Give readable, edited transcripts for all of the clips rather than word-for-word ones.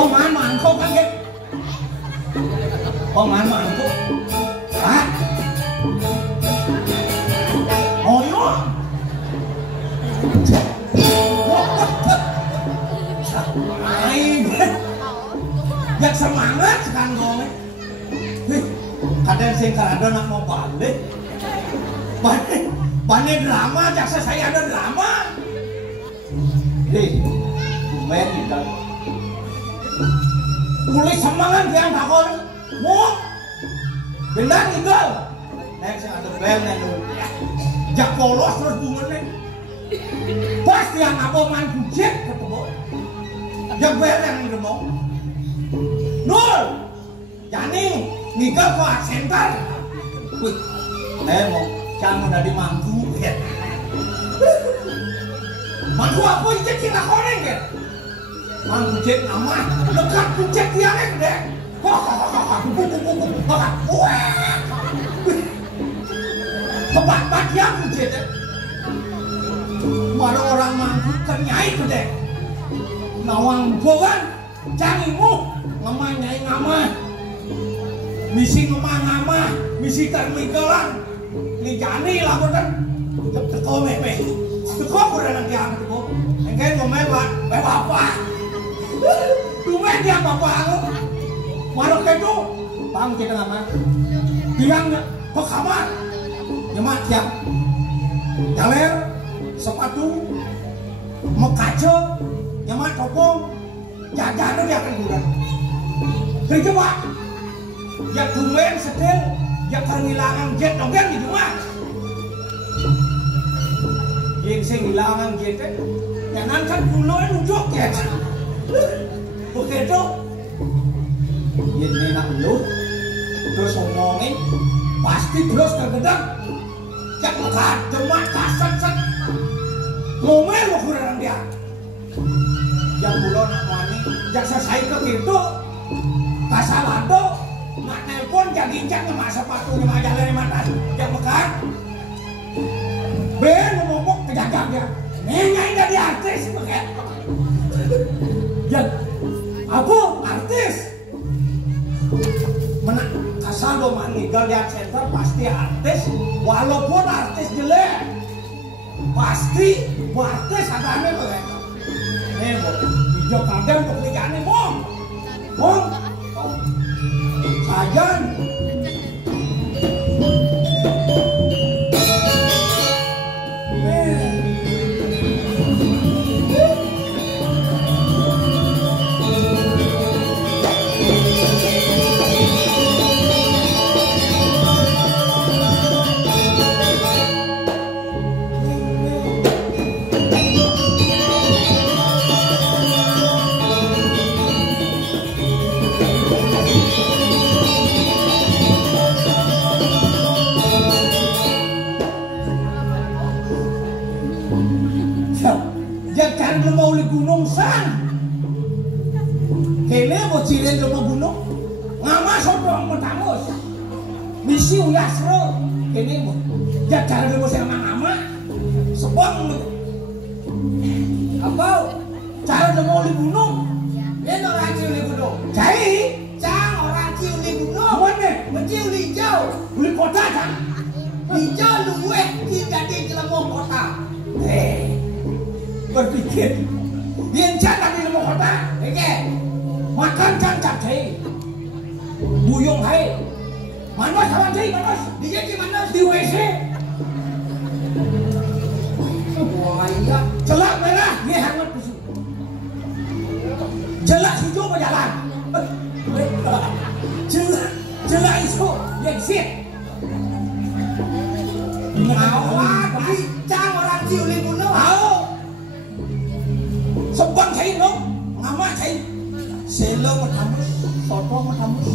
Bông màn không ăn hết. Bông màn không. Hả? Ôi nó. Ai yang semangat sekarang ngomong. Kadang sing kada nak mau balik. Banyak drama, jaksa saya ada drama. Hei, main tidak. Mulai semangat yang takon. Mau benar tinggal. Next ada band yang jak polos terus bungelnya. Pasti yang apa main bujet ketemu. Jak band yang mau. Nol, Jani, nikah ke center. Wih, mau jangan dari mangku ya. Mangku apa aja kita koreng ya? Mangku jet nama, dekat kucek tiangnya gede. Kebat-bat yang kucek. Mana orang mangku kenyai gede. Nawang bogan, jangimu. Ngamah nyai ngamah misi ngamah misi termikelan ni jani lah kan teko mepe teko kurang yang teko engken ngomel bapak dume dia bapak marok itu bang kita ngamah bilangnya ke kamar nyemat tiap jaler sepatu mau kaca nyemat topong jajan dia akan kurang. Jadi coba, ya tumben setel, ya kehilangan jet dongeng di rumah. Yang saya kehilangan jet, yang angkat pulau nunjuk jet. Begitu, ini nak lu, terus ngomongin, pasti terus tergedang. Jak makan, demak, kasat, ngomel mau kurang dia. Yang pulau nak wani, jak selesai ke situ. Kasalado, nak nelpon jadi cak nyemak sepatu nyemak jalan nyemak tas, jak mekan. Ben ngomong kejagang dia, nengain dari artis begitu. Ya, apa artis? Menak Kasalado meninggal di center pasti artis, walaupun artis jelek, pasti artis adanya begitu. Nih, hijau kadang pekerjaannya mong. Sajan jangan lu mau di gunung san kene mau cilen lu mau gunung ngama sodong metamus misi uyasro kene mau jangan lu mau sama ngama sebang apa cara lu mau di gunung ini orang ciu di gunung cai cang orang ciu di gunung mana menciu di hijau beli kota kan hijau luwe tidak di jelemong kota berpikir dia jangan di lemah kota oke makan kan capcay buyung hai manos sama cai manos dia di manos di WC wah iya celak merah dia hangat busuk celak hijau berjalan celak hijau yang sit ngawat cang orang ciuli gunung sebang cai no ngama cai selo matamus soto matamus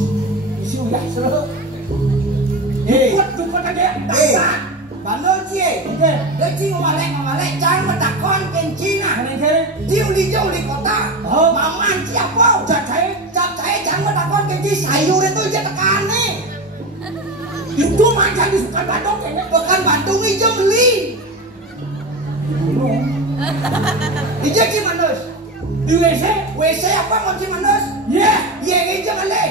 isi uyah selo dukut aja dasar balon cie dia cing ngomalek jangan metakon kencina diuli kota maman siapa cap cai jangan metakon kenci sayur itu aja tekan nih itu macam di Sukan Bandung kayaknya bukan Bandung hijau beli hijau Cimanus di WC apa mau Cimanus Ye, ye aja kali.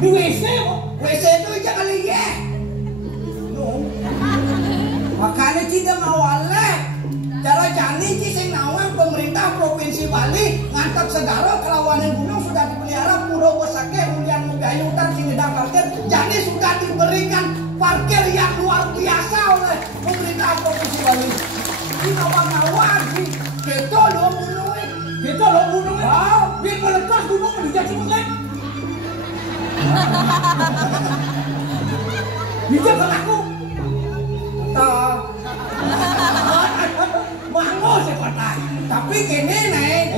Di WC kok. WC itu aja kali ye. No. Makanya kita ngawale. Cara jani sing nawang pemerintah Provinsi Bali ngantap segala kelawanan gunung sudah dipelihara Puro Besake Ulian Mugayutan Singedang parkir. Jani sudah diberikan parkir yang luar biasa oleh pemerintah Provinsi Bali. Ini nawang-nawang sih. Kita lo gunungnya. Kita lo gunungnya. Oh, biar meletus gunung menjadi cimut. Bisa pelaku. Tak. Mango si kota. Tapi kini nih,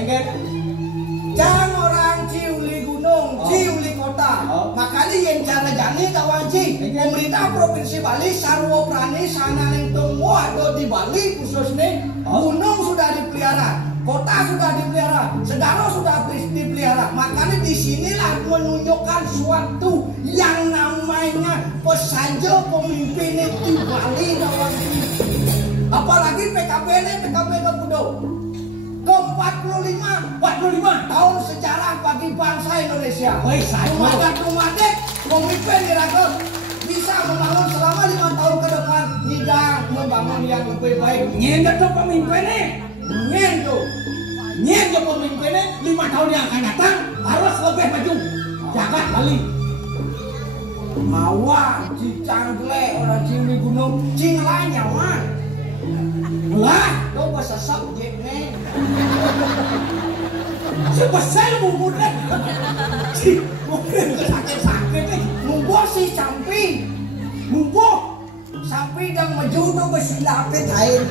jangan orang ciuli gunung, ciuli kota. Makanya yang cara jani kawan ci. Pemerintah Provinsi Bali sarwo prani sana yang semua ada di Bali khususnya gunung sudah dipelihara, kota sudah dipelihara, segala sudah dipelihara. Makanya disinilah menunjukkan suatu yang namanya pesanjo pemimpin di Bali kawan ci. Apalagi PKB ini, PKB Kepudo ke-45 tahun sejarah bagi bangsa Indonesia. Umat-umat pemimpin Irakel bisa membangun selama 5 tahun ke depan, tidak membangun yang lebih baik. Nyendet tuh pemimpinnya, nyendet pemimpinnya 5 tahun yang akan datang harus lebih maju. Jagat Bali. Mawa, Cicanggle, orang Ciuli Gunung, Cinglah nyawa. Lah, lo bahasa subjek nih. Sebesar mungkin, mungkin sakit-sakit nih. Mungkin si sampai, mungkin sampai dan maju tuh bersilapet air.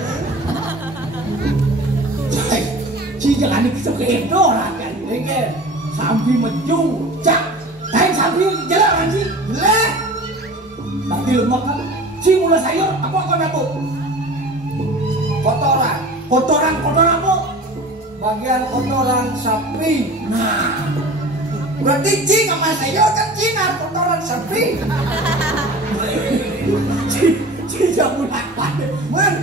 Si jangan dikesukain orang kan, dengar. Sampai maju, cak. Tapi sampai jalan sih, jelek. Nanti lemak kan, si mula sayur apa kau dapur? Kotoran apa? Bagian kotoran sapi. Nah, berarti cing sama saya kan cinar kotoran sapi. Cing jangan apa? Men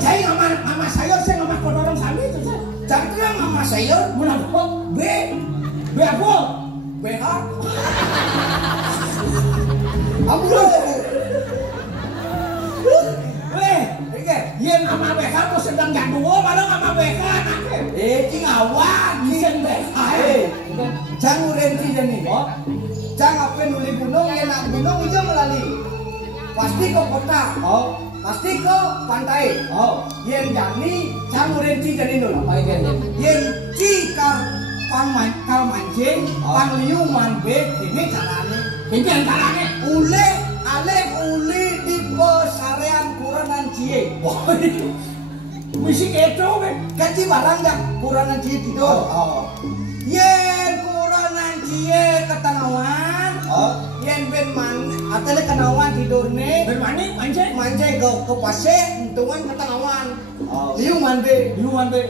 saya sama sayur saya sama kotoran sapi itu saya. Jangan sama sayur, men apa? B apa? BH. Ampun. Yen sama BK tuh sedang jadul, padahal sama BK anaknya. Cing awan, cing BK. Jangan urenti jadi kok. Jangan apa nuli gunung, enak gunung aja melalui. Pasti ke kota, pasti ke pantai. Yen jani, jangan urenti jadi dulu. Yen cikar mancing, pangliu manbek, ini caranya. Ini caranya. Ule di pesarean Kuranan Cie. Misi keco kan? Kaci barang gak Kuranan Cie tidur. Yen Kuranan Cie ketenawan. Yen ben man, atele kenawan tidur nih. Ben mani mancing ke pasir, untungan ketenawan. Liu mande.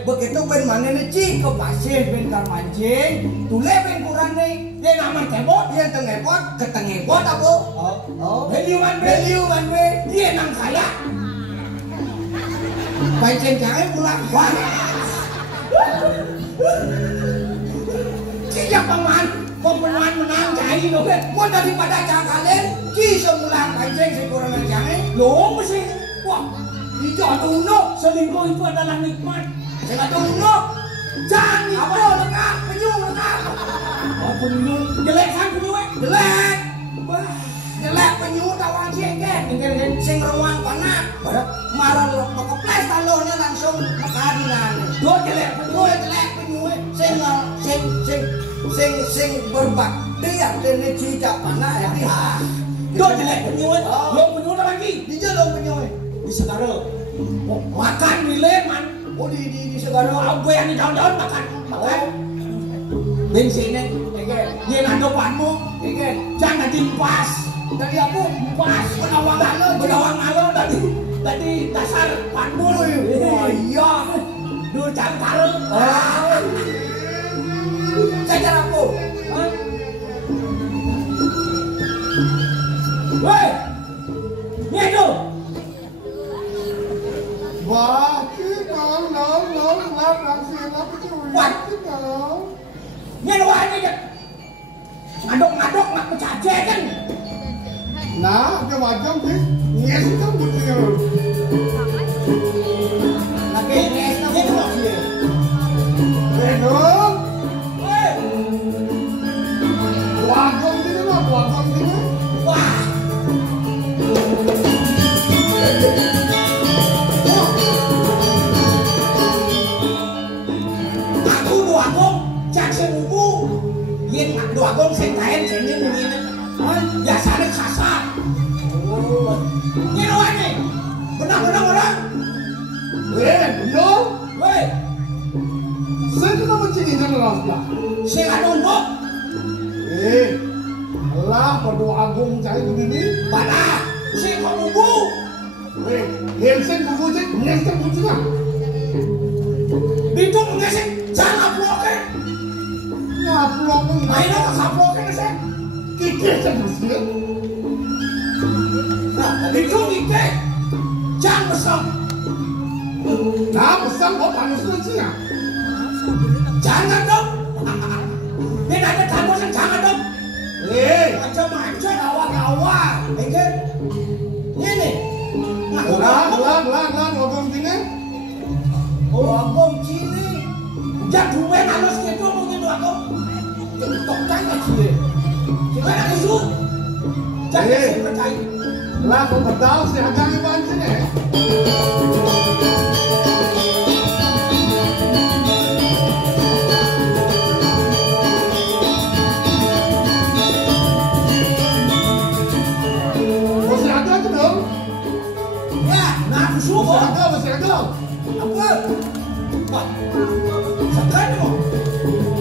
Begitu ben mani nih ci ke pasir ben kar mancing. Tule ben Kuran nih. Yen aman tebot, yen tengepot, ketengepot apa? Liu mande. Yen nang kaya. Mancing jangan pulang. Wah. Siapa pemain menang jadi loh kan? Mau daripada cakalen, ki semulang pancing sekurang jangan. Loh mesti, wah, hijau tuno selingkuh itu adalah nikmat. Saya tuno, jangan apa lengkap, penyu lengkap. Oh penyu, jelek kan penyu jelek. Jelek penyu tawang siengket, sing ruang panak. Marah lo keples talonnya langsung makadinan. Do jelek penyu, sing berbakti artinya cicak panak ya. Do jelek penyu, lo penyu lagi. Dia lo penyu di Segara. Makan di Leman. Oh di Segara. Apa yang di daun-daun makan. Bensinnya, dia nado panmu, jangan dimpas. Dari apa? Pas penawang malo tadi dasar panmul. Oh iya. Dua cangkar. Cacar apa? Woi, ni itu. Wah, kita no, nggak kasih apa sih? ngadok nak pecaje kan. Nah, ke wajong sih. Nges kan betul. Lagi nges nang kok dia. Dong. Weh, Wajong sini mah, wajong sini. wah. Aku doagong jak sing buku. Yen doagong sing kaen jene ngene. Biasane kasar. Oh. Ngene wae. Benar-benar orang. Yo. Weh, Saya tu nama cini jangan rasa. sing anu ndok Allah berdoa agung cari begini. pada sing kok buku. Helsen buku cek, nyesek buku lah. Itu ngesek jangan bloke. Ngaplok Main apa kaploke ngesek? kikir cek masih. Nah, itu ike. Jangan besar. Nah, pesan kau panas tu ya. Jangan dong. Ini ada tamu yang jangan dong. Macam-macam awal-awal. Ike. Ini. Lang, ngomong sini. Oh, abang cini. Jak duwe halus gitu mungkin tuh aku. Tok tanya cini. Gimana isu? Jangan sih percaya. Lang, kau bertahu sih agak iban sini. Masih ada tu dong. Ya, nah Masih subuh. ada, masih ada. Apa? Wah, sekarang mau.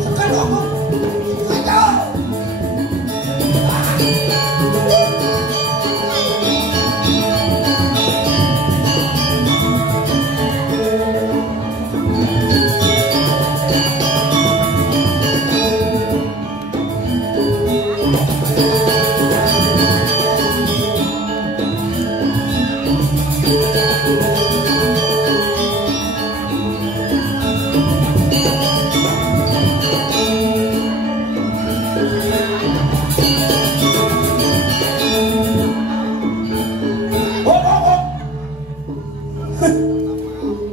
Sekarang aku. Ayo. Oh.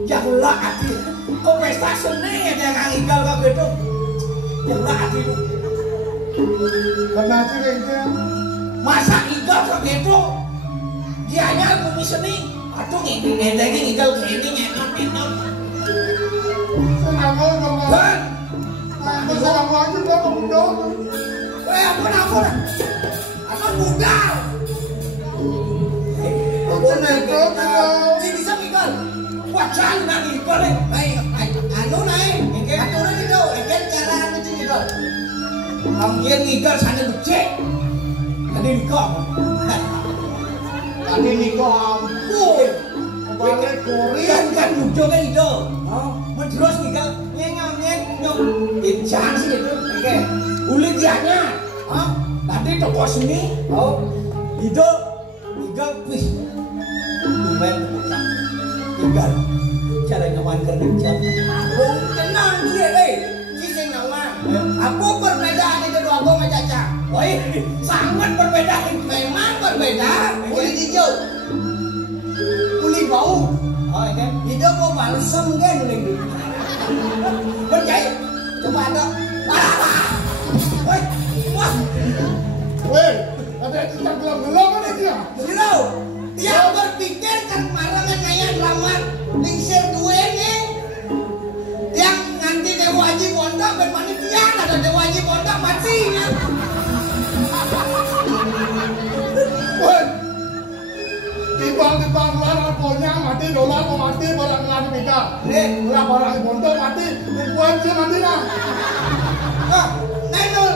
Janganlah hati. Kok pesta seni ya jangan tinggal kau gitu. Janganlah hati itu. Karena sering dia. Masa tinggal kau gitu. Dianya bumi seni. Aduh ngedengin tinggal gini ngenot. Saya nggak mau ngomong. Kan? Saya nggak mau aja kau ngomong. Weh ampun. Anak muda. Aku nekok kau. Ini bisa tinggal. Wah jangan nak tinggal nih. Anu naik. Anu naik itu. Eken cara anu itu tinggal. Mungkin tinggal sana becek. Tadi nikah. Tadi nikah ampun. Balik Korea. Kan muda kan itu. Terus tinggal nyong. Jangan sih itu. Oke. Uli dianya. Tadi toko sini. Itu tinggal wis. Lumayan tukang. Tinggal cara ngawan kerja. Tenang dia, Sing ngawan. Apa perbedaan itu dua gong sama Caca? Woi, sangat berbeda. Memang berbeda. Uli hijau. Uli bau. Oh, kan? Hijau mau balsam kan uli. Berjaya. Coba ada. Woi, wah. Weh, ada cerita gelap-gelap ada dia. Silau. Dia berpikir kan marangan ngayang lamar lingsir duwe nih. Yang nganti Dewa Haji Pondok ben panitia ada Dewa Haji Pondok mati ya. Weh, tiba-tiba keluar punya mati dolar mau mati barang lagi kita. Lah barang pondok mati, dibuat sih mati lah. Nenul,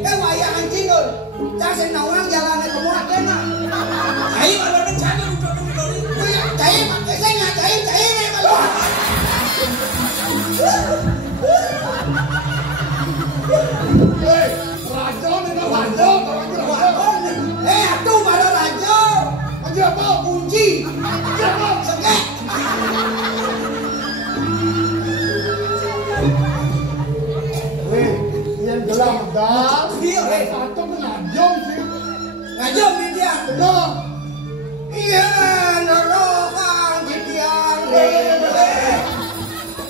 wayang anjing nul. Jangan nawang jalan ke semua kena. Cai kalau ada cai udah. Cai pakai saya cai nih kalau. Weh, raja ni nak raja, orang tu raja. Atuh pada raja. Macam apa? Kunci. Siapa? Sekek. Weh, yang gelap dah. Iya, Satu benar. ngajum di tiang. Betul. Iya, nerokang di tiang.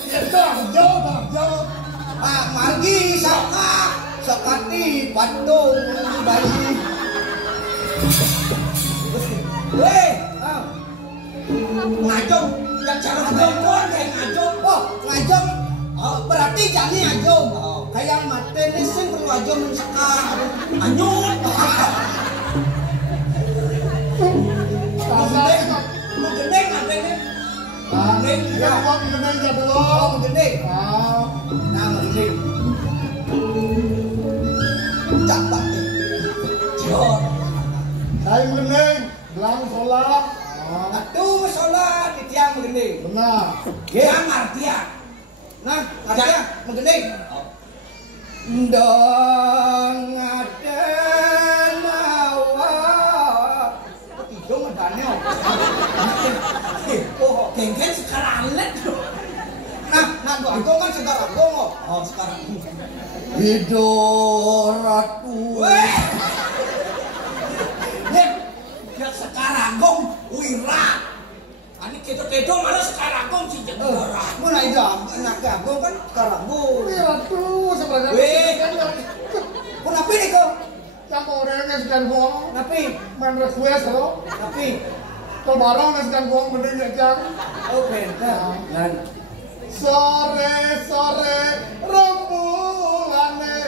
Ya jauh. Margi sakati Bandung Bali. Weh, ngajum yang cara ngajum kayak ngajum. Oh, ngajum. Berarti jangan ngajum. Kayak mati nih sing perlu ngajum sekarang. Anyut. Menggendeng katanya. Menggendeng. Ya, gua menggendeng jadi lo. Oh, menggendeng. Nah, menggendeng. Capat nih. Jor. Saya menggendeng. Belang sholat. Aduh, sholat di tiang menggendeng. Benar. Yang artian. Nah, artian menggendeng. Dong ada nawa. Hidung adanya. Oh, genggen sekarang let. Nah, gua kan sekarang gua. Oh, sekarang. Hidup ratu. Ya sekarang gong wira. Ani keto-keto malah sekarang gong si jendera. Mana itu anak gong kan sekarang gong. Ratu sebenarnya. Kenapa nih kau? Yang orangnya sekian gong. Tapi Main request lo. tapi Kalau barang yang sekian gong mending ya jang. oh beda. Dan Sore rembulane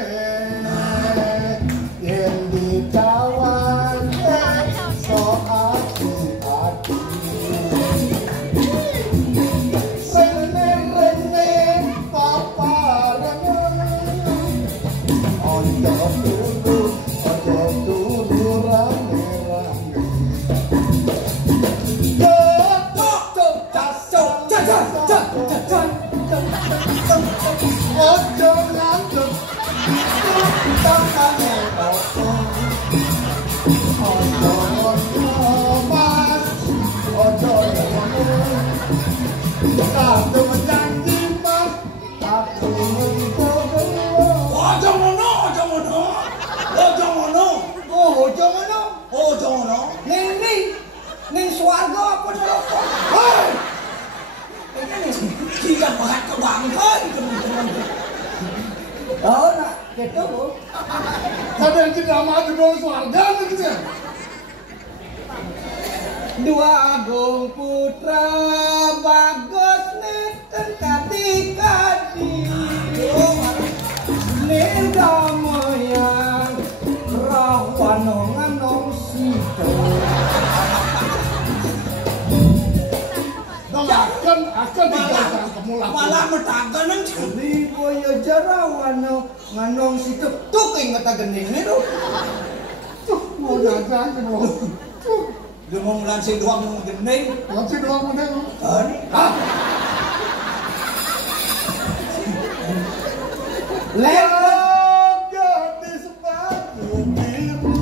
yang ditawan so ati-ati rene paparangan ojo dulu rame-rame ojo ngantuk tangannya kotor ojo mas ojo kartu menjanji mas aku mencoba ojo ngono. Oh, ojo ngono. Ning swarga apa neraka? Hei. Ini tidak bahat kebanggaan teman-teman. Oh, nak, gitu Bu. ada yang tidak maju dong suarga gitu ya. Dua agung putra bagus neten kadi-kadi. Nindamaya rawanong sito. Akan digagal kamu lakukan. Malah metaga nang jeli boyo jarawano nganong sito. Tuh inget gening nih tuh. Mau jajan ke belum? Dia mau lansing doang mau gening. Langsung doang meneng. Hah? Lek gadis sepatu biru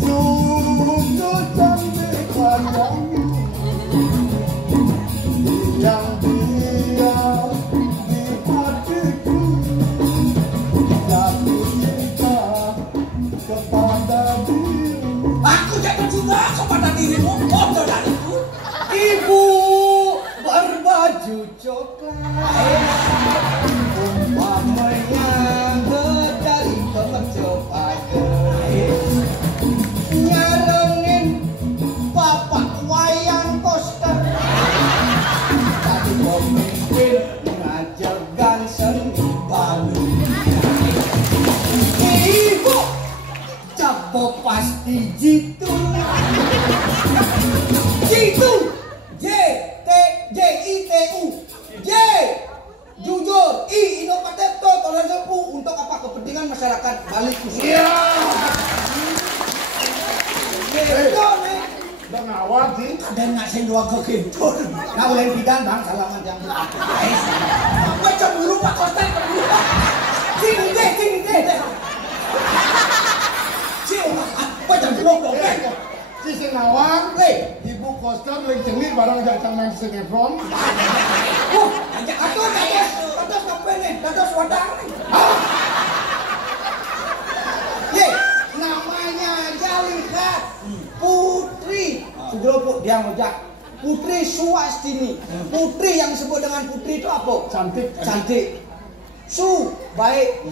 sungguh cantik pandangmu yang diam di hatiku jatuh cinta kepada dirimu. aku jatuh cinta kepada dirimu. Foto dariku. Ibu Berbaju coklat umpamanya dari kecopakan nyarengin bapak wayang poster tadi pemimpin ngajarkan seni Bali. Ibu capo pasti jitu J jujur, I inovatif, toleransi untuk apa kepentingan masyarakat Bali khususnya. Gitu nih. udah ngawat sih. Ada ngasih dua ke gitu. Nah boleh bidang bang, salaman yang apa cemburu Pak Koster cemburu. Sini deh. Apa cemburu dong? Si Senawang, Ibu Koster lagi cengit barang jatang main sinetron. Dados kapan nih? Dados wadang nih. Ye, Sugropuk dia ngojak. Putri Suwastini. Putri yang disebut dengan putri itu apa? Cantik. Cantik. Su, baik.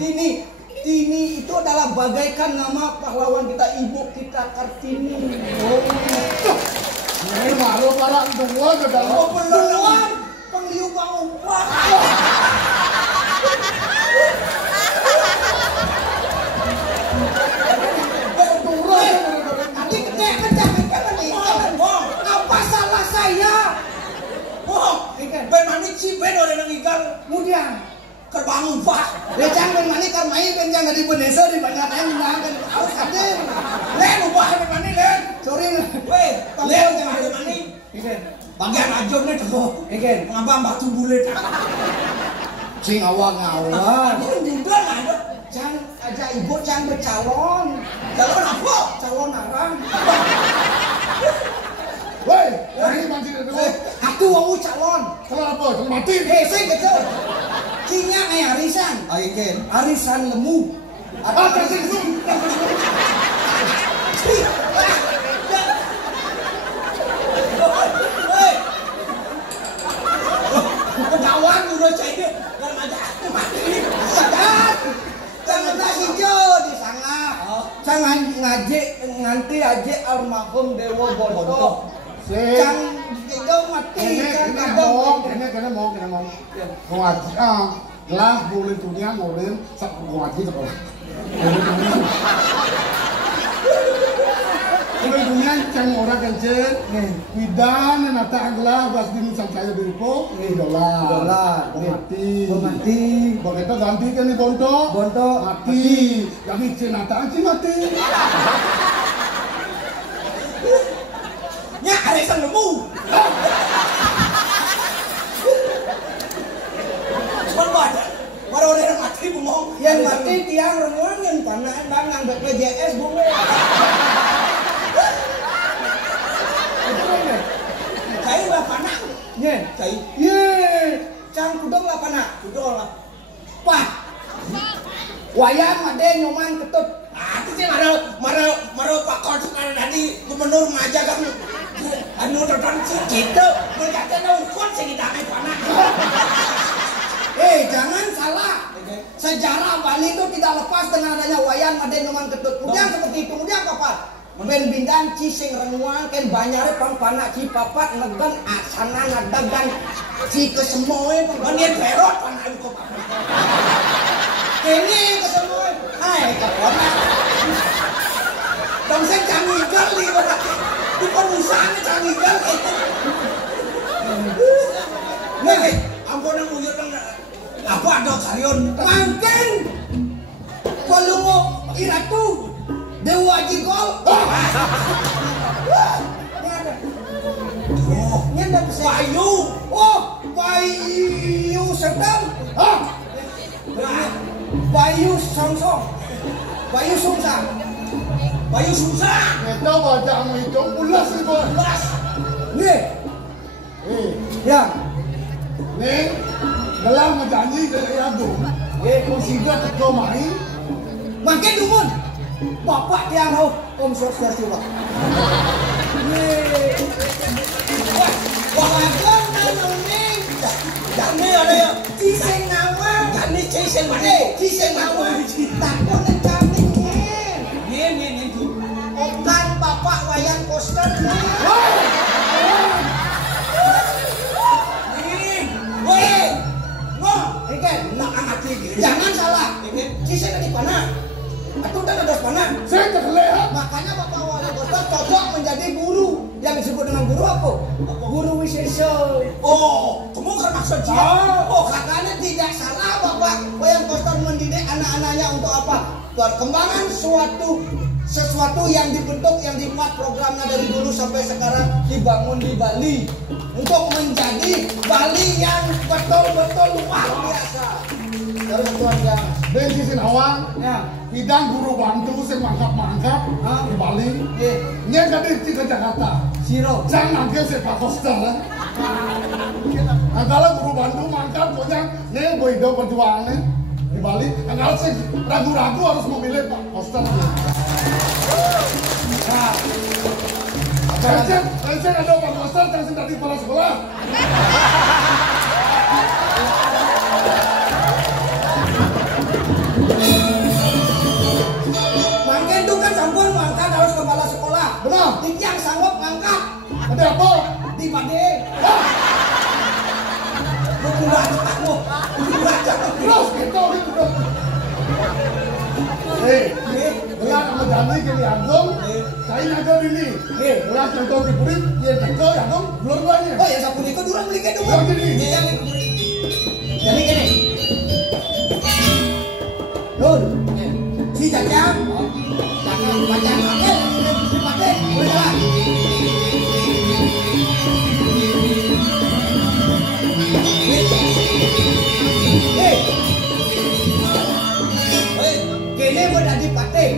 Tini itu adalah bagaikan nama pahlawan kita, ibu kita Kartini. Oh. Ini malu para dua ke dalam. Oh, peluang pengliu bang umpah. Nanti kencang nih. Apa salah saya? Ben manik sih ben orang yang ikan Kemudian kerbangun pak. Becang ben manik karmai ben jangan di Indonesia di banyak yang menangkan harus hadir. Len ubah ben manik len. Sorry. Weh, Len len yang ben ada manik. Ikan. Bagian ajonnya tuh. Ikan. Ngapa batu bulet. Sing awang-awang. Ini juga ada. Jangan aja ibu jangan bercalon. Calon apa? Calon arang. Woi, ini mancing dulu. Aku mau calon. Kalau apa? Kalau mati. Saya kecil. Cinya arisan. Ikan. Arisan lemu. Ah, kasih dulu. Kawan udah cair. Kalau aja aku mati. Sadar. Jangan hijau di sana. Jangan ngaji nganti aja almarhum Dewa Bonto. Jangan hijau mati. Kena mau. Kau ngaji lah boleh dunia boleh sak kau ngaji sekolah. Boleh dunia cang orang kecil, widan nata aglah bas di musang saya beripo, dolar, mati, begitu ganti kan nih bonto, mati, kami cenata anci mati. Nya arisan lemu. Orang yang mati bumong. Yang mati tiang renungan yang tanah dangang BPJS bunga. Cair lah panak. Ye, Cair. ye, cang kudong lah panak. Udah lah. Pak, wayang made nyoman ketut. Itu sih marah Pak Kor sekarang tadi gubernur ngajakan anu terang sih gitu. Berkata nongkon sih kita main panak. Jangan salah. Sejarah Bali itu tidak lepas dengan adanya wayang made nyoman ketut. Kemudian seperti itu, kemudian apa? Ben bindang cising renungan ken banyare pang panak ci papat negen asana ngadagan ci kesemoy Manian perot panak itu kok. Ini kesemoy. Hai kapona. Dong saya canggih kali berarti. Di pengusaha canggih kali. Nih, ampun yang muyut dong. Apa ada karyon? Mangken. Kolungo iratu. Dewa Jigol. Nyanda Bayu. Oh, Bayu sedang. Bayu Songsong. Bayu Sungsang. Bayu susah. Kita baca itu ulas nih bos. Belas. Nih, ya. Nih, dalam menjanji dari Agung, konsider ketua main. Makin dumun. Bapak tiang hau Om Swastiastu. Wah, akan nanging. Jani ada ya. Ciseng nama. Jani ciseng mana? Ciseng nama. Takut ngecamin Nih. Okan bapak wayang poster. Weh. Wah. Ikan. Nak angkat lagi. Jangan salah. Ciseng di mana? Atau udah ada mana? Saya terlihat. Makanya bapak wali kota cocok menjadi guru. Yang disebut dengan guru apa? Guru wisesa. Oh, kamu kan maksud dia? Oh, katanya tidak salah bapak wayang poster mendidik anak-anaknya untuk apa? Perkembangan sesuatu yang dibentuk, yang dibuat programnya dari dulu sampai sekarang dibangun di Bali untuk menjadi Bali yang betul-betul luar biasa. Terus tuan yang Benci Sinawang, ya, bidang guru bantu sing mangkap di Bali. Nya jadi di Jakarta. Siro. Jangan ke sepak poster. Nah, kalau guru bantu mangkap punya nih boido perjuangan di Bali. Kalau sih ragu-ragu harus memilih Pak poster. Nah, Kanjeng ada Pak Master yang sedang di kepala sekolah. Mungkin itu kan sampun mangkat harus kepala sekolah. Benar. Tiki yang sanggup ngangkat. Ada apa? Di Pade. Buku baca kamu. Buku baca Terus gitu. Belas sama Jani ke Agung, saya naga ini. Belas yang kau dipurit, ya naga Agung, belum banyak. Oh ya sapu niko dulu beli ke dulu. Oh jadi. Jadi gini. Nun, si Jajang, jangan baca pakai, dipakai, boleh jalan. Kini udah dipakai,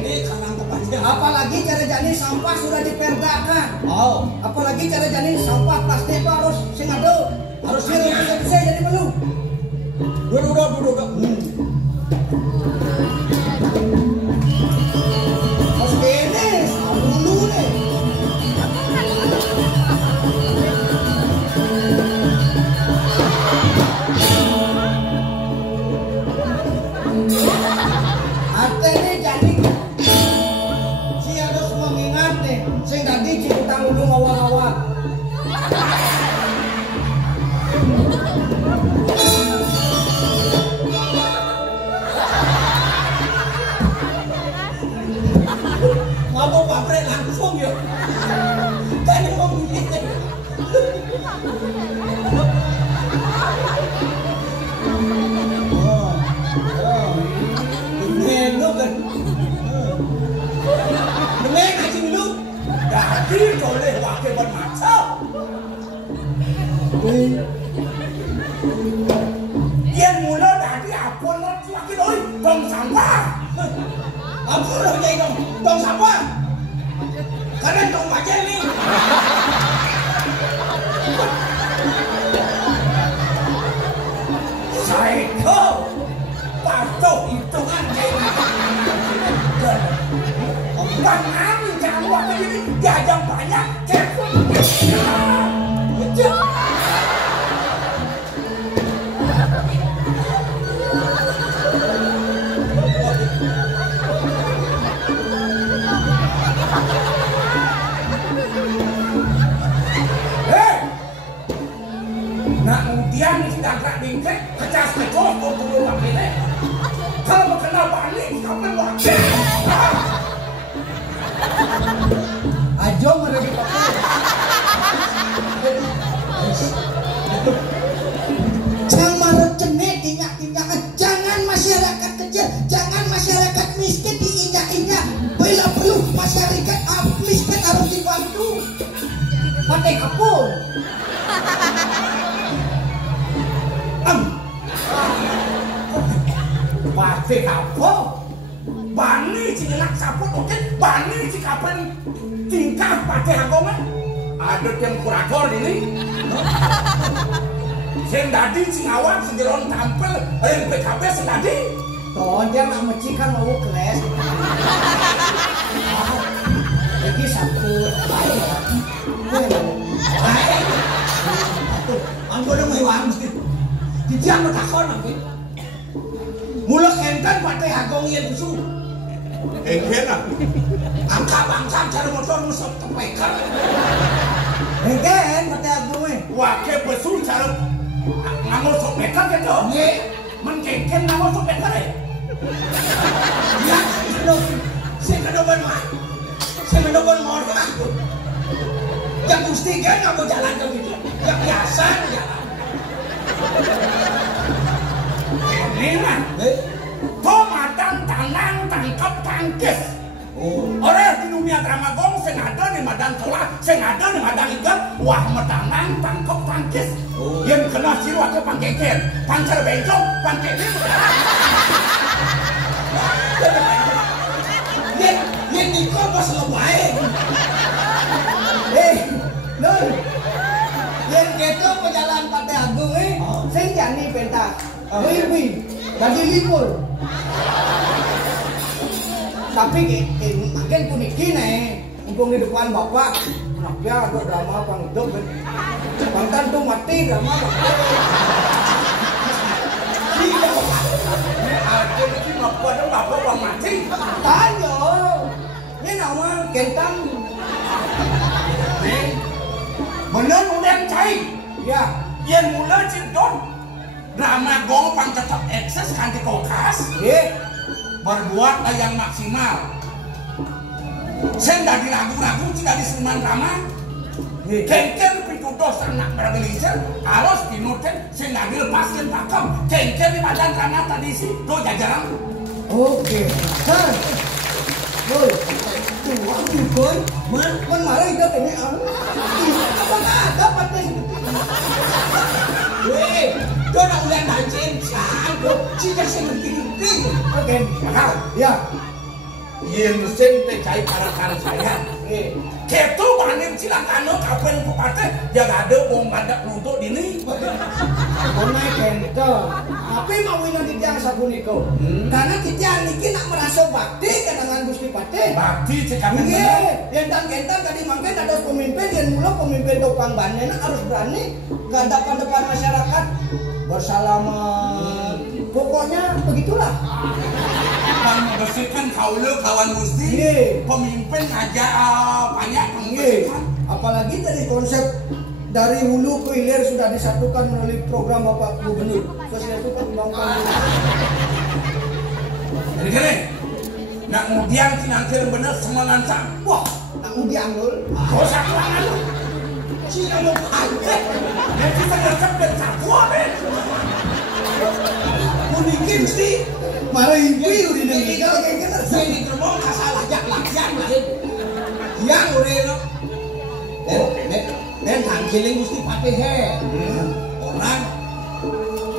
apalagi cara jani sampah sudah diperdakan. Oh, apalagi cara jani sampah plastik itu harus singado, harus bisa jadi belum. Duduk. Harus kene, dulu nih. Artinya jadi si harus mengingat nih, sing tadi ciutang ulung awal-awal. Mabuk pabrik langsung ya. Kan yang mau begini. Neno kan. Nemeng aja dulu. Jadi boleh wakil bermacam. Yang mula tadi apa nak wakil oi tong sampah. Apa nak jadi tong sampah? Karena tong baca ni. Saya tahu. Patuh hitungan Bang Ami jangan waktu ini jajang banyak cepet. Nak kemudian sedang tak dingkek kecas kecos bulu wakilnya. Kalau berkenal balik kapan wakil? Ajo mereka pakai. Jangan recene tinyak-tinyakan. Jangan masyarakat kecil, jangan masyarakat miskin diinjak-injak. Bila perlu masyarakat miskin harus dibantu. Pakai kapur. Pakai kapur. Bani cingelak saput mungkin bani si kapan tingkah pakai agama ada yang kurator ini yang tadi si awak sejeron tampil yang PKP sedadi toh dia nak mecikan mau kelas jadi saput anggo dong mewang di tiang bertakon nanti mulai enten pakai agong yang busuk Engkena, angka cara motor musok tepekan. Engken, mati agungnya. Wake besul cara ngamul sok mekan gitu. Nih, mengengken ngamul sok mekan ya. Ya, saya kedoban mah, saya kedoban motor. Yang mesti kan nggak mau jalan ke gitu. Yang biasa jalan. Ini mah. Pemadam tanang tangkap tangkis. Orang di dunia Ramagong sing ada di Madang Tola, sing ada di Madang Ikan, wah metanang tangkap tangkis. Yang kena siru ke pangkeken, pancar bencong, pangkeken. Yang niko bos lebay. Nun, yang gitu pejalan Pate Agung sing jani pentas. Wih, jadi libur. Tapi makin puniki nih, mumpung di depan bapak, Tapi agak drama pang hidup. Bangtan tuh mati drama. Ini ada ini ngapa ada ngapa bang mati? Tanya. Ini nama kentang. Nih, bener udah cai. Ya. Yang mula cinton. Drama gong pang tetap ekses kanti kokas. Berbuat yang maksimal. Saya nggak diragu-ragu, tidak di seniman drama. Kengker pitudos anak berbelisir, harus dinuten, saya nggak dilepaskan pakem. Kengker di badan drama tadi sih, tuh jajaran. Oke. Kan. Boy, tuang boy, man marah hidup ini apa dapat nih? Weh, kau nak ulang hancin, sanggup, jika saya ngerti-ngerti. Oke, ya. Yang mesin teh cai parakan saya. Ketu banim cilakano kapan kupate jaga ada bom badak runtuk dini. Bonai kento. Tapi mau ini tiang sabuniko. Karena tiang niki nak merasa bakti kenangan Gusti Pate. Bakti cekamen. Gentang tadi mangke ada pemimpin yang mula pemimpin topang bannya harus berani depan masyarakat bersalaman. Pokoknya begitulah. Kan bersihkan kawan Gusti. Pemimpin ngajak banyak pengisian. Apalagi dari konsep dari hulu ke hilir sudah disatukan melalui program Bapak Gubernur. Sosial itu pembangunan. Jadi gini, nak kemudian kinangkir bener semua lancang. Wah, nak kemudian lul. Kau satu tangan lu. Cina mau aja. Nanti saya cepet sakwa deh. Munikin sih. Marah ibu di negeri kalau kayak gitu. Saya ditermong kasalah jak lakian lah. Yang udah dan tangkiling Gusti Pate he. Orang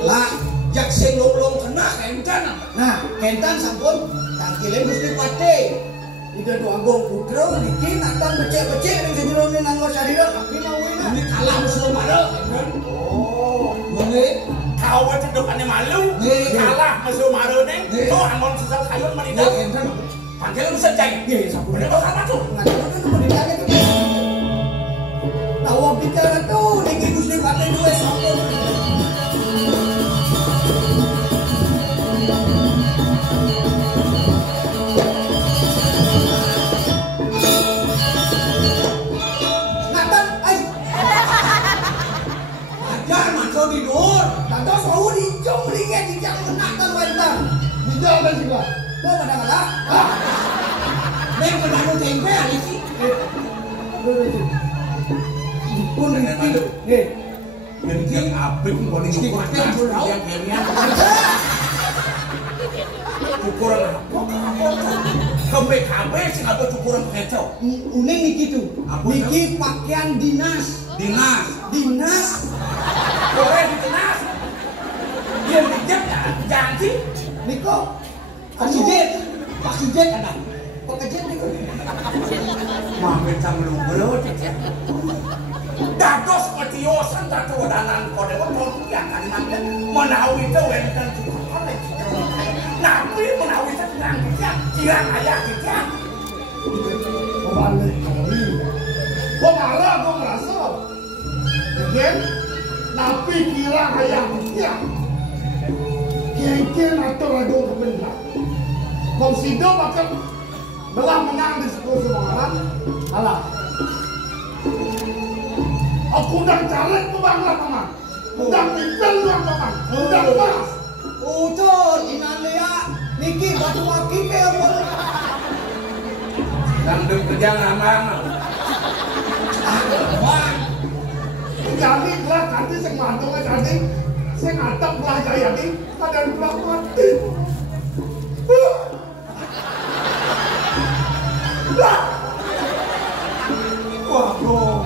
lah jak sing lolong kena kentan. Nah, kentan sampun tangkiling Gusti Pate. Ida doa gong putra niki natang becek-becek ning sebelum nanggo sarira tapi mau ini kalah musuh pada. Oh, boleh. Kau itu depannya malu, kalah masuk maru nih. Tuh anggon susah kayun menita. Panggil lu sejai. Bener kok apa tuh? Ngajarin ke pendidikannya tuh. Tahu bicara tuh, niki Gusti Pate dua sampun. Nathan, ay. Ajar manso di dur. Tante mau dicong ringan di jangan Nathan wentang. Di jalan juga. Kau pada ngalah? Neng penanu tempe ali sih. Pun riki. Yang apik boleh ngukur yang kirian. Ukuran apa? KBKB sih apa ukuran kecau? Uning niki tuh. Niki pakaian dinas. Dinas. Boleh di dinas. Dia dijak janji. Niko. Pak Sijet ada. Pekerjaan niko. Mampir sama lu bro. Dados petiosan datu wadanan kode wotol yang kan mampir menawi itu wenten cukup oleh nabi menawi itu kirang ayah kita Kembali kali. Gua marah, gua merasa. Again, napi kira ayam dia. Kengkel atau rado kebenar. Konsido bahkan belah menang di sekolah Semarang. Alah. Aku udah caleg tuh bangla paman. Udah pipel luang paman. Udah pas. Ucul inalia niki batu aki ke apa? Dangdut kerja lama-lama. Wah, Jadi belah tadi sing mandung tadi sing atap belah jaya ini ada belah mati. Wah bro,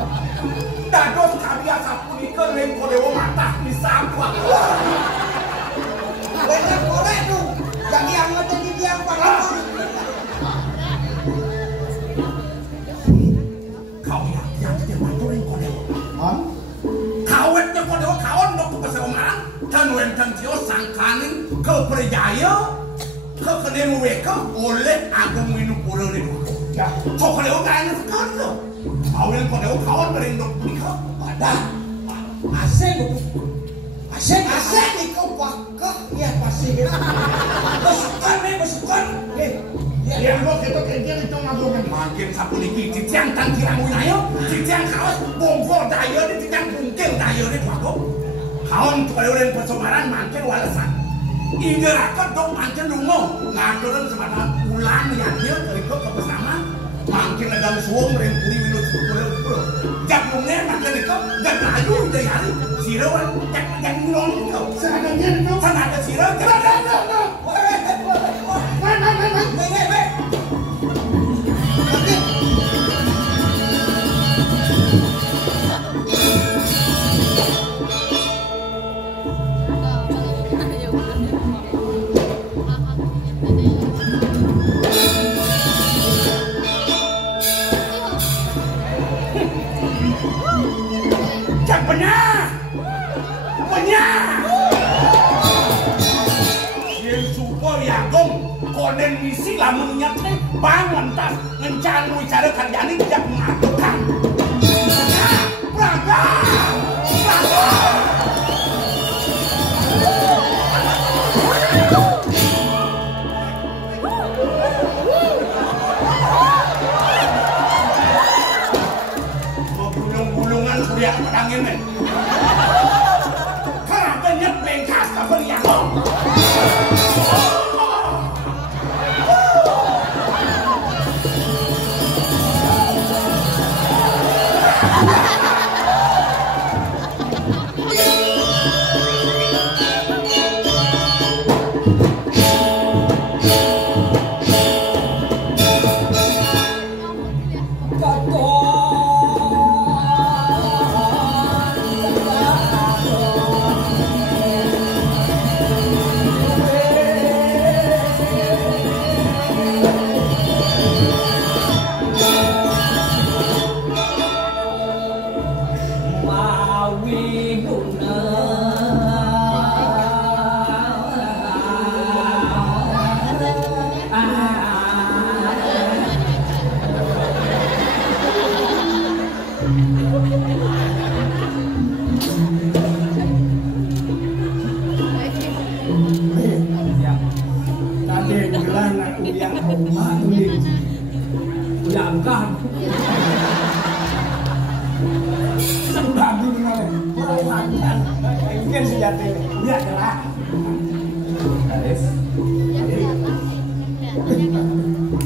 dados karya sapunika ning kodewo matah disangkwa. bener korek tuh. Jadi anget jadi tiang pakai. Kau yang tidak mantu ning kodewo. Hah? Kawetnya kodewo kawan dok ke Semarang. Kan wenten tio sangkaning ke Perjaya ke Kedenu Weka oleh Agung Winupura ning. Ya, kok kodewo kayaknya sekali tuh. Awalnya kau kawan berinduk nikah. Ada. Asik nih kau pakah ya pasti gitu. Besukan. Yang gua kita kerja itu ngagungin. Makin sapu niki titiang tangkirang winayo, titiang kaos bongkol dayo di titiang bungkil dayo di tuaku. Kawan kalian persomaran makin walesan. Inggerakot dong makin lungo, ngaturun semata ulang yakin berikut kebesamaan. Makin negam suwung rempuri winut sepuluh. Jak lunge makin ikut, jak layu dari hari. Sirawan, jak ngulong ikut. Sangat sirau, Benyah! Yang super yagung konen misi lamun nyatne bangun tas ngencan wicara karyani tidak mengatakan. Praga! Mau gulung-gulungan kuliah pedangin men.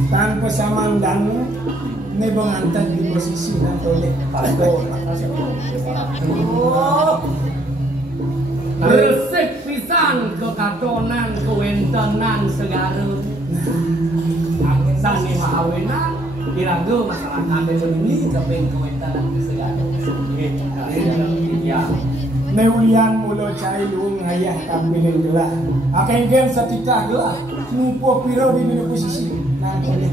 Tanpa samandan ini mengantar di posisi oleh Pasto. Resik pisan kekatonan kewentenan segara. Sani mahawenan kirago masyarakat ini kepen kewentenan segara. Ya. Neulian mulo cai luung ayah kambilin gelah. Akan gen setika gelah. Numpo piro di mana posisi. Nah boleh.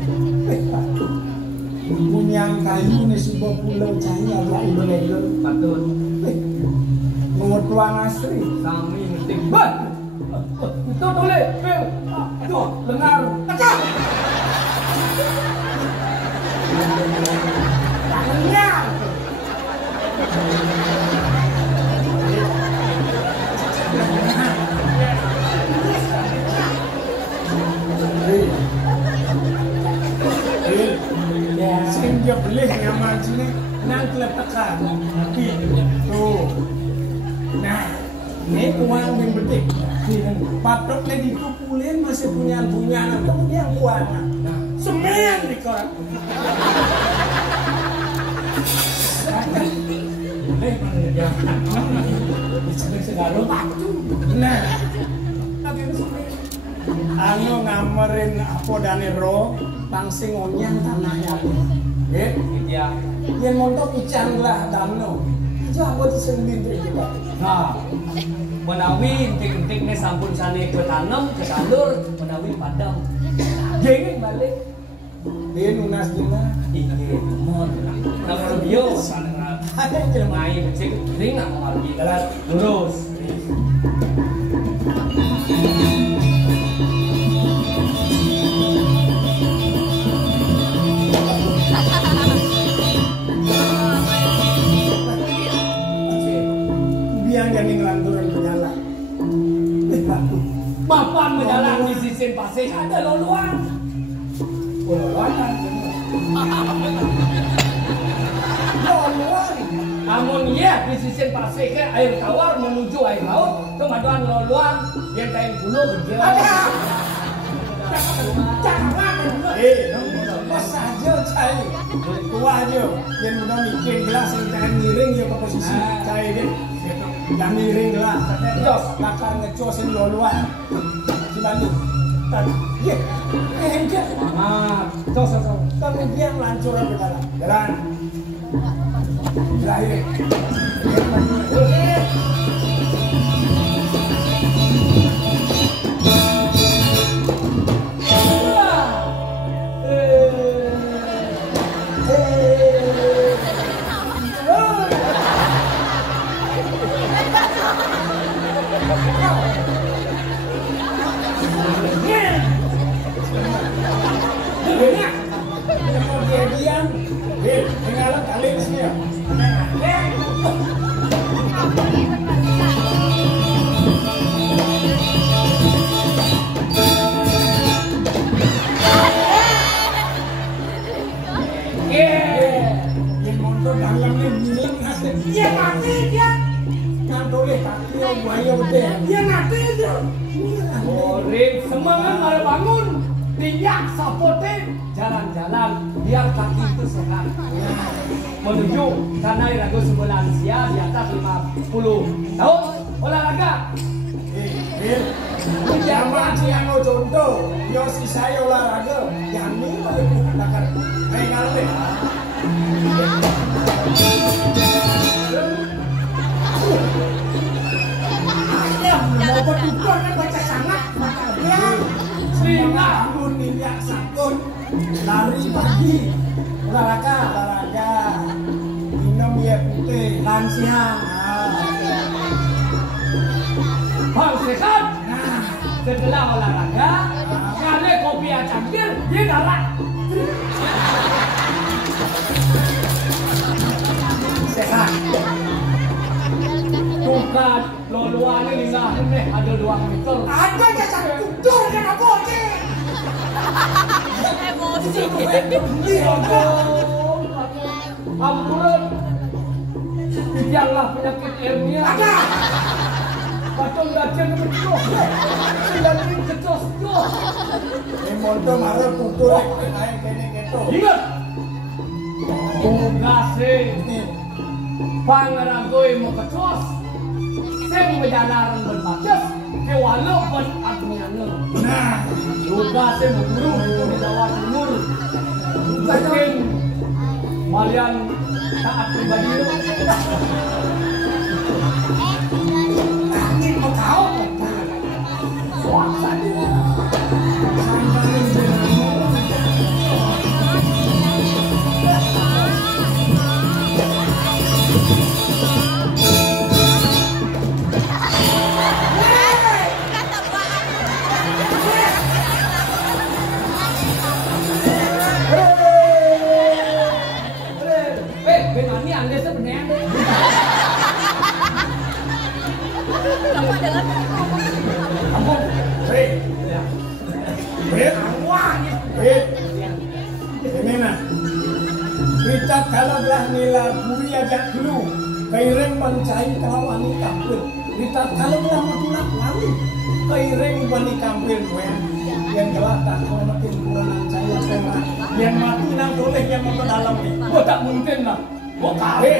Punyang kayu ni sebuah pulau cai agak ilegal. Patut. Mengutuang asri. Kami mesti bat. Itu boleh. Itu lengar. Acak. Tangannya. Sehingga boleh nyaman sini nang keletakan tapi tuh nah ini uang yang betik patoknya dikumpulin masih punya kemudian uang semen nih kan nah anu ngamerin apa danero pangsing onyang tanah yang Ya. Yang montok ican lah dano. Jago di sendiri juga. Nah, menawi entik-entik nih sampun sane ketanam, kesalur, menawi padam. Gengeng balik. Dia nunas dina. Iya, mohon. Kalau dia sana ada jelmai becek kering nak lagi kelas lurus. pasir ada loluan. Loluan. Loluan. Amun iya di sisi pasir ke air tawar menuju air laut, kemaduan loluan yang kain bulu berjalan. Bos aja cai. Tua aja. Yang udah mikir gelas yang jangan miring ya ke posisi cai deh. Jangan miring gelas. Jos bakar ngecosin loluan. Dibanding. Iya. Enggak. Semangat. Tos. Tapi dia lancur ke dalam. Jalan. Terakhir. Semangat mari bangun, tinjak sapote, jalan-jalan biar kaki itu sehat. Menuju tanah ragu sebelah usia di atas 50 tahun olahraga. Zaman siang contoh, yo si saya olahraga, yang ini bakar rengal deh. Mau bertukar kan baca sangat, ya. Sehingga bangun minyak sabun, lari pagi, olahraga, minum minyak putih, lansia. Bang sehat. Setelah olahraga, kali kopi cangkir, dia darah. Sehat. Bukan loluan ini ada 2 meter. Ada jasa kudur kan apa sih? Emosi. Ampuran. Biarlah penyakit ilmiah. Ada. Patong dacen kecos. Dan ini kecos. Monto marah kudur kayak kene keto. Ingat. Tugase. Pangaranggoy mo kecos. Sing menjalaran berbatas. Kewalaupun admiannya. Nah, Tugase mo guru di Jawa Timur. Mungkin kalian taat pribadi. angin mau tahu. Suasana. Benani anda sebenarnya. Ampun, hei, ini nah. Kita kalahlah nila buri ajak dulu. Kaireng mencari kalau ani kampir. Kita kalahlah matulak lali. Kaireng bani kampir yang gelap tak kau makin kurang cahaya tengah. Yang mati nang boleh yang mau ke dalam ni. Oh tak mungkin lah. Oh kafe.